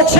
Watch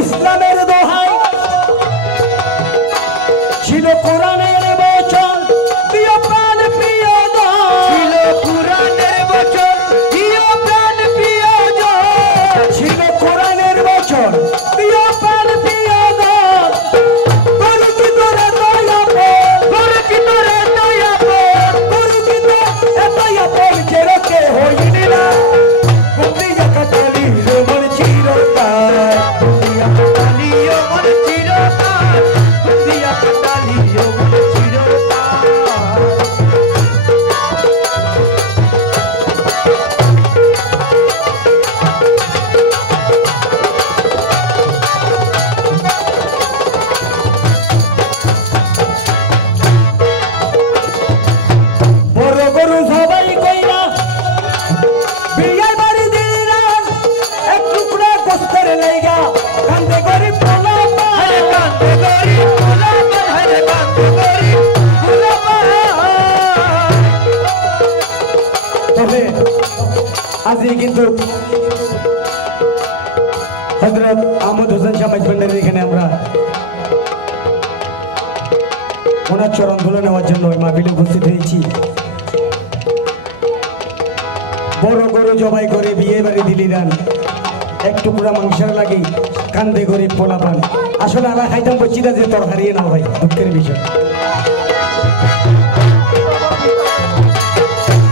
ইসলামের উপস্থিত হজরত আহমদ হোসেন সামাজ ভান্ডারের এখানে আমরা ওনার চরণ ধুলো নেওয়ার জন্য ওই মাহবিলে উপস্থিত হয়েছি। বড় গরু জবাই করে বিয়ে বাড়ি দিলি এক টুকরা মাংসের লাগে কান্দে গরিব পোলা পান। আসলে আলা খাইতাম বলছি না যে তোর হারিয়ে না ভাই দুঃখের বিষয়।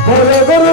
বড় গরু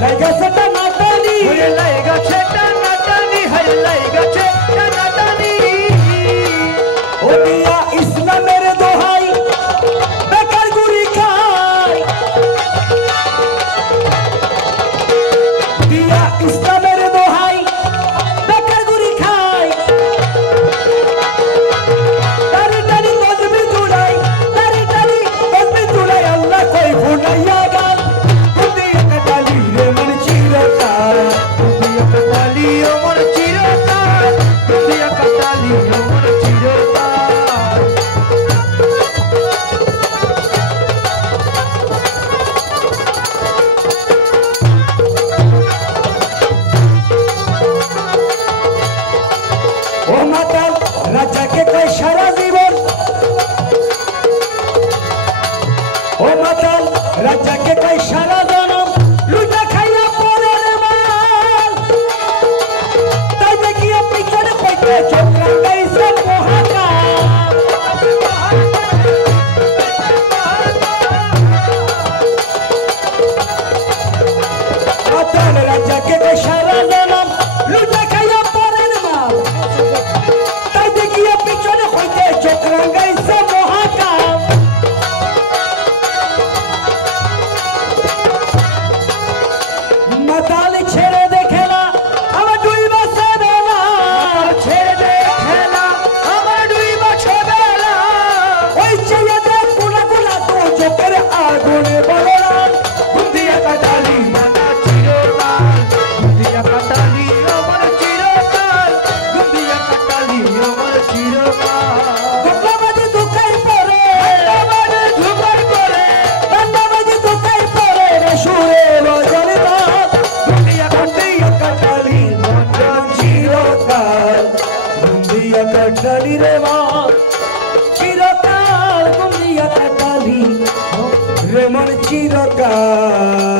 లైగ సట నటని లైగ చెట నటని హై లైగ చె রাজাকে সারা মন্ডলী রে মা। চিরকাল গুলিয়াতে কালি রে মন চিরকাল।